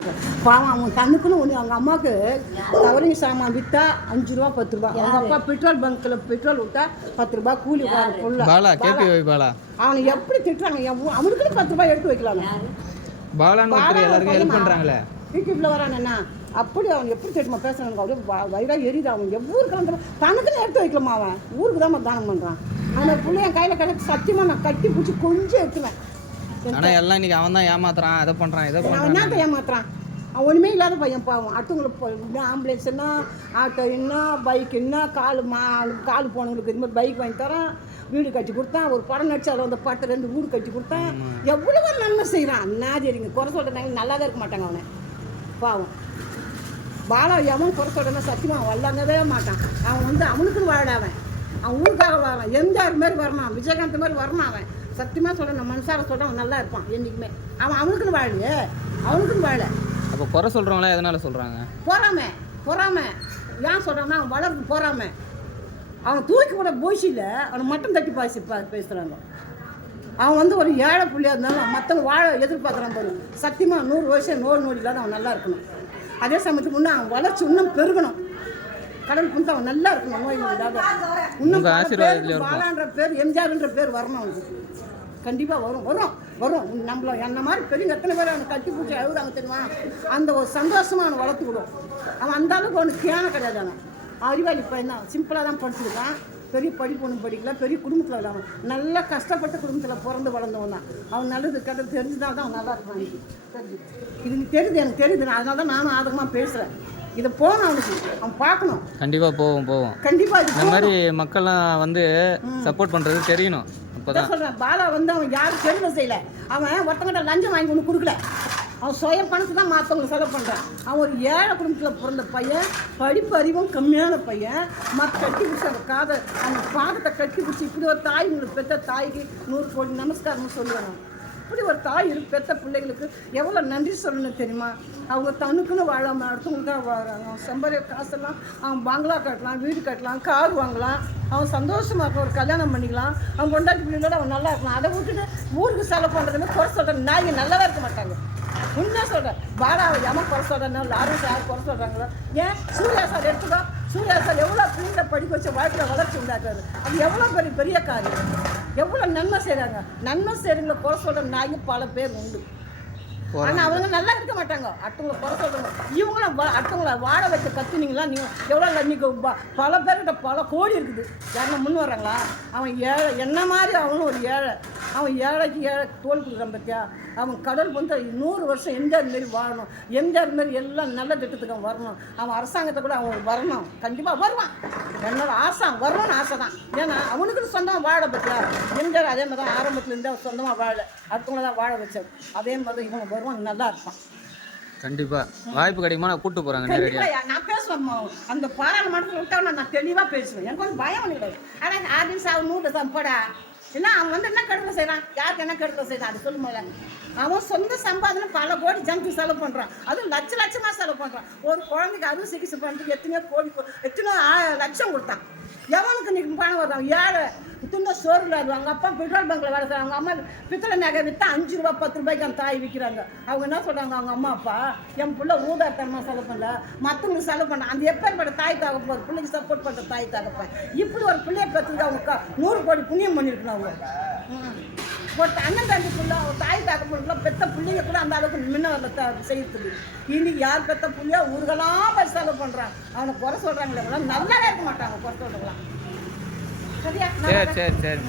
பாவம் அவன் தண்ணுக்குன்னு ஒன்று அவங்க அம்மாவுக்கு கவரிங் சாமான் விற்றா 5 ரூபா 10 ரூபா. அவங்க அப்பா பெட்ரோல் பங்க்கில் பெட்ரோல் விட்டா 10 ரூபா கூலி பாலா கேபி பாலா அவனை எப்படி திட்டுறாங்க? அவனுக்குன்னு 10 ரூபாய் எடுத்து வைக்கலாம். பாலான்னு எல்லாருக்கும் ஹெல்ப் பண்ணுறாங்களே யூடியூப்ல வரானா அப்படி அவன் எப்படி தெரியுமா பேசுறாங்க? அப்படியே வயிறாக எரியுது. அவன் ஊருக்கு வந்து தனக்குன்னு எடுத்து வைக்கலாமா? அவன் ஊருக்கு தான் தானம் பண்ணுறான். அந்த பிள்ளைய கையில் கிடைச்சி சத்தியமாக நான் கட்டி பிடிச்சி கொஞ்சம் எடுத்துவேன். ஆனால் எல்லாம் இன்னைக்கு அவன் தான் ஏமாத்துறான், அதை பண்ணுறான், இதை அவன் என்னத்தை ஏமாத்துறான்? அவன் ஒன்றுமே இல்லாத பையன் பாவம். அடுத்தவங்களுக்கு ஆம்புலன்ஸ் என்ன, ஆட்டோ என்ன, பைக் என்ன, கால் போனவங்களுக்கு இது மாதிரி பைக் வாங்கி தரான், வீடு கட்டி கொடுத்தான், ஒரு படம் நடிச்சு அதில் வந்து பாட்டு 2 வீடு கட்டி கொடுத்தான். எவ்வளோ நன்மை செய்கிறான். சரிங்க குறை சொல்கிறாங்க, நல்லா தான் இருக்க மாட்டாங்க அவனை பாவம். பாலா எவன் குறை சொல்கிறேன்னா சத்தியமாக அவன் வல்லாங்கவே மாட்டான். அவன் வந்து அவனுக்குன்னு வாழாவன், அவன் ஊருக்காக வாழான். எம்ஜிஆர் மாதிரி வரணும், விஜயகாந்த் மாதிரி வரணும். அவன் சத்தியமாக சொல்கிறேன், நான் மனசார சொல்கிறேன், அவன் நல்லா இருப்பான் என்றைக்குமே. அவனுக்குன்னு வாழலையே, அவனுக்குன்னு வாழ. அப்போ குறை சொல்கிறவங்களா எதனால் சொல்கிறாங்க? பொறாமை ஏன் சொல்கிறாங்கன்னா அவன் வளர்ந்து போறாமல். அவன் தூக்கி கூட போய்ச்சியில் அவனை மட்டும் தட்டி பேசுகிறாங்க. அவன் வந்து ஒரு ஏழை பிள்ளையாக இருந்தாலும் மற்றவங்க வாழ எதிர்பார்க்குறான் பாரு. சத்தியமாக 100 வயசு நோய் இல்லாத அவன் நல்லா இருக்கணும். அதே சமயத்துக்கு முன்னே அவன் வளர்ச்சி இன்னும் பெருகணும். கடல் புந்து அவன் நல்லா இருக்கணும், நோய் இல்லாத. இன்னும் பாலான்ற பேர், எம்ஜிஆர்ன்ற பேர் வரணும் அவனுக்கு. கண்டிப்பாக வரும். நம்மள என்ன மாதிரி பெரிய எத்தனை பேர் அவனை கட்டி பிடிச்சி அழுகுறாங்க தெரியுமா? அந்த ஒரு சந்தோஷமாக அவனை வளர்த்து விடும். அவன் அந்த அளவுக்கு அவனுக்கு கேன கிடையாது. அவன் அறிவாளி பையன் தான், சிம்பிளாக தான் படிச்சிருக்கான். பெரிய படிப்பு ஒன்றும் படிக்கல, பெரிய குடும்பத்தில் இல்லாமல் நல்லா கஷ்டப்பட்ட குடும்பத்தில் பிறந்து வளர்ந்தவன் தான். அவன் நல்லது கெட்டது தெரிஞ்சுதான் தான் அவன் நல்லா இருப்பான். இது தெரியுது, எனக்கு தெரியுது. அதனால தான் நானும் ஆதகமாக பேசுகிறேன். இதை போகணும், அவனுக்கு அவன் பார்க்கணும். கண்டிப்பாக போவோம் கண்டிப்பாக. இந்த மாதிரி மக்கள்லாம் வந்து சப்போர்ட் பண்ணுறது தெரியணும். அப்போதான் சொல்கிறேன். பாலா வந்து அவன் யாரும் தெருவில் செய்யலை. அவன் ஒருத்தங்கிட்ட லஞ்சம் வாங்கி ஒன்று கொடுக்கல. அவன் சுய பணத்தை தான் மற்றவங்களுக்கு செலவு பண்ணுறான். அவன் ஒரு ஏழை குடும்பத்தில் பிறந்த பையன், படிப்பு அறிவும் கம்மியான பையன். கட்டி பிடிச்சி அந்த அந்த பாதத்தை கட்டி பிடிச்சி இப்படி ஒரு தாய், உங்களுக்கு பெற்ற தாய்க்கு 100 கோடி நமஸ்காரம்னு சொல்லுவேன். இப்படி ஒரு தாய் பெற்ற பிள்ளைகளுக்கு எவ்வளோ நன்றி சொல்லணும் தெரியுமா? அவங்க தனுக்குன்னு வாழாமல் அடுத்தவங்களுக்காக வாழ்கிறாங்க. அவன் சம்பாதிய காசெல்லாம் அவன் பங்களா கட்டலாம், வீடு கட்டலாம், கார் வாங்கலாம், அவன் சந்தோஷமாக இருக்க, ஒரு கல்யாணம் பண்ணிக்கலாம், அவன் கொண்டாட்டி பிள்ளைங்களோட அவன் நல்லா இருக்கலாம். அதை விட்டுட்டு ஊருக்கு செலவு பண்ணுறதுமே குறை சொல்கிற நாய்க்கு நல்லாவே இருக்க மாட்டாங்க. உண்மையாக சொல்கிறேன். பாலாவை எவன் குறை சொல்கிறேன்னா லாரன்ஸ் யார் குறை சொல்கிறாங்களோ? ஏன் சூர்யா சார் எடுத்துக்கோ. சூர்யா சார் எவ்வளோ பிள்ளைங்களை படிக்க வச்ச வாழ்க்கையில் வளர்ச்சி உண்டாக்குறாரு. அது எவ்வளோ பெரிய காரியம். எவ்வளோ நன்மை செய்கிறாங்க. நன்மை செய்கிறவங்களை குறை சொல்கிற நாய்க்கு பல பேர் உண்டு. ஆனால் அவங்க நல்லா இருக்க மாட்டாங்க. அடுத்தவங்களை குறை சொல்கிறாங்க. இவங்களும் அடுத்தவங்களை வாழ வச்ச கற்றுனீங்களா? நீங்கள் எவ்வளோ நீங்கள் பல பேர்கிட்ட பல கோடி இருக்குது. யாருன்னா முன் வர்றாங்களா? அவன் ஏழை, என்ன மாதிரி அவனும் ஒரு ஏழை. அவன் ஏழைக்கு தோல் கொடுக்குறான் பார்த்தியா? அவன் கடல் வந்து 100 வருஷம் எம்ஜிஆர் மாரி வாழணும். எம்ஜிஆர் மாரி எல்லாம் நல்ல திட்டத்துக்கு அவன் வரணும். அவன் அரசாங்கத்தை கூட அவன் வரணும். கண்டிப்பாக வருவான். என்னோட ஆசை வரணும்னு ஆசை தான். ஏன்னா அவனுக்குன்னு சொந்தமாக வாழ பார்த்தியா? எம்ஜிஆர் அதே மாதிரி தான் ஆரம்பத்துலேருந்து அவன் சொந்தமாக வாழ, அடுத்தவங்கள தான் வாழ வச்சார். அதே மாதிரி தான் இவங்க வருவான், நல்லா இருப்பான். கண்டிப்பாக வாய்ப்பு கிடைக்குமா? நான் கூப்பிட்டு போகிறாங்க. நான் பேசுவேன். அந்த பாராளுமன்றத்தில் விட்டா நான் தெளிவாக பேசுவேன். எனக்கு வந்து பயம் கிடையாது. ஆனால் ஆதி சாவு 100 போடா. ஏன்னா அவன் வந்து என்ன கெடுதல் செய்கிறான், யாருக்கு என்ன கெடுதல் செய்யறான் அது சொல்லும் போது. அவன் சொந்த சம்பாதனை பல கோடி ஜனத்துக்கு செலவு பண்ணுறான். அதுவும் லட்சமாக செலவு பண்ணுறான். ஒரு குழந்தைக்கு அறுவை சிகிச்சை பண்ணுறதுக்கு எத்தனையோ லட்சம் கொடுத்தான். எவனுக்கு நீ பணம் வருதான்? ஏழை துண்ட சோறு இல்லாது. அவங்க அப்பா பெட்ரோல் பங்கில் வேலை செய்கிறாங்க. அவங்க அம்மா பித்தளை நகை விற்றா 5 ரூபா 10 ரூபாய்க்கு அந்த தாய் விற்கிறாங்க. அவங்க என்ன சொல்கிறாங்க? அவங்க அம்மா அப்பா என் பிள்ளை ஊதாத்தனமாக செலவு பண்ணல, மற்றவங்களுக்கு செலவு பண்ண. அந்த எப்பேற்பட்ட தாய் தாக்கப்போ பிள்ளைக்கு சப்போர்ட் பண்ணுற தாய் தாக்கப்பேன். இப்படி ஒரு பிள்ளையை பெற்றுக்கு அவங்க 100 கோடி புண்ணியம் பண்ணியிருக்கணும். அவங்க ஒரு அண்ணன் தம்பி பிள்ளை தாய் தாக்கப்போலாம் பெற்ற பிள்ளைங்க கூட அந்த அளவுக்கு முன்ன செய்யறது. இன்னைக்கு யார் பெற்ற பிள்ளையோ ஊருகெல்லாம் போய் செலவு பண்ணுறான். அவனை குறை சொல்கிறாங்களே, நல்லாவே இருக்க மாட்டாங்க குறை சொல்கிறாங்களாம். சரியா? சரி